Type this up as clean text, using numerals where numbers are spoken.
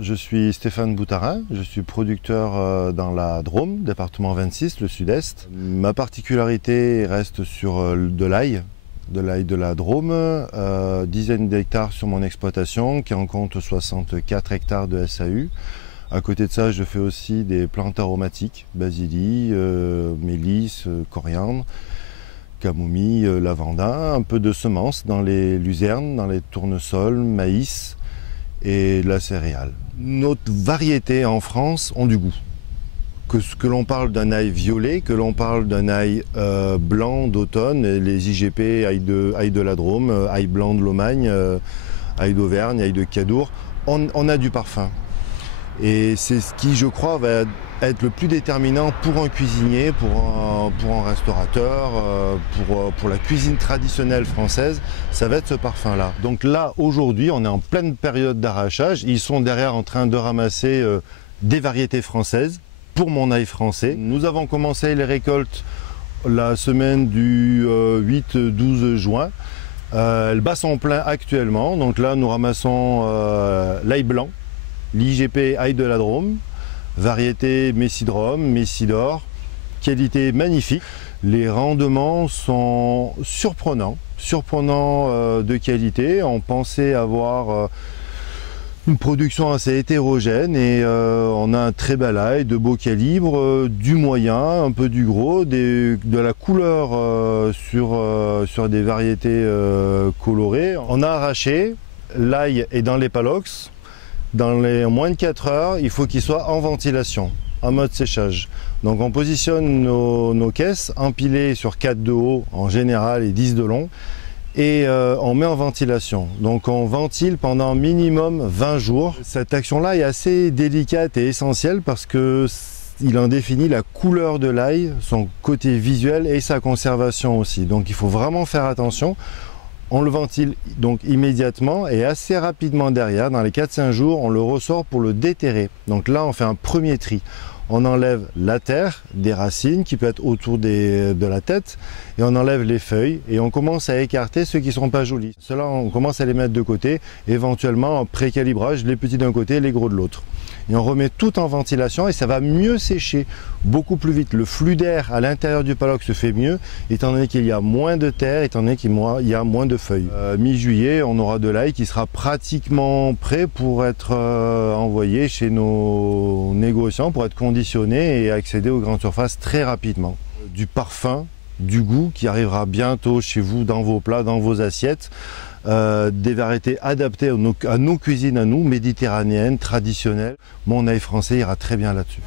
je suis Stéphane Boutarin, je suis producteur dans la Drôme, département 26, le sud-est. Ma particularité reste sur de l'ail de la Drôme, dizaines d'hectares sur mon exploitation qui en compte 64 hectares de SAU. À côté de ça, je fais aussi des plantes aromatiques, basilic, mélisse, coriandre, camomille, lavanda, un peu de semences dans les luzernes, dans les tournesols, maïs et de la céréale. Nos variétés en France ont du goût. Que l'on parle d'un ail violet, que l'on parle d'un ail blanc d'automne, les IGP, ail de la Drôme, ail blanc de Lomagne, ail d'Auvergne, ail de Cadour, on a du parfum. Et c'est ce qui, je crois, va être le plus déterminant pour un cuisinier, pour un restaurateur, pour la cuisine traditionnelle française, ça va être ce parfum-là. Donc là, aujourd'hui, on est en pleine période d'arrachage. Ils sont derrière en train de ramasser des variétés françaises pour mon ail français. Nous avons commencé les récoltes la semaine du 8-12 juin. Elle bat son plein actuellement. Donc là, nous ramassons l'ail blanc, l'IGP ail de la Drôme, variété Messidrome, Messidor, qualité magnifique. Les rendements sont surprenants de qualité. On pensait avoir une production assez hétérogène et on a un très bel ail, de beau calibre, du moyen, un peu du gros, de la couleur sur des variétés colorées. On a arraché, l'ail est dans les palox. Dans les moins de 4 heures, il faut qu'il soit en ventilation, en mode séchage. Donc on positionne nos caisses empilées sur 4 de haut en général et 10 de long et on met en ventilation. Donc on ventile pendant minimum 20 jours. Cette action-là est assez délicate et essentielle parce qu'il en définit la couleur de l'ail, son côté visuel et sa conservation aussi. Donc il faut vraiment faire attention. On le ventile donc immédiatement et assez rapidement derrière, dans les 4-5 jours, on le ressort pour le déterrer. Donc là, on fait un premier tri. On enlève la terre, des racines qui peut être autour de la tête et on enlève les feuilles et on commence à écarter ceux qui ne sont pas jolis. Ceux-là, on commence à les mettre de côté, éventuellement en pré-calibrage, les petits d'un côté, les gros de l'autre. Et on remet tout en ventilation et ça va mieux sécher, beaucoup plus vite. Le flux d'air à l'intérieur du palox se fait mieux, étant donné qu'il y a moins de terre, étant donné qu'il y a moins de feuilles. Mi-juillet, on aura de l'ail qui sera pratiquement prêt pour être envoyé chez nos négociants, pour être conditionné et accéder aux grandes surfaces très rapidement. Du parfum, du goût qui arrivera bientôt chez vous, dans vos plats, dans vos assiettes. Des variétés adaptées à nos cuisines, à nous, méditerranéennes, traditionnelles. Mon ail français ira très bien là-dessus.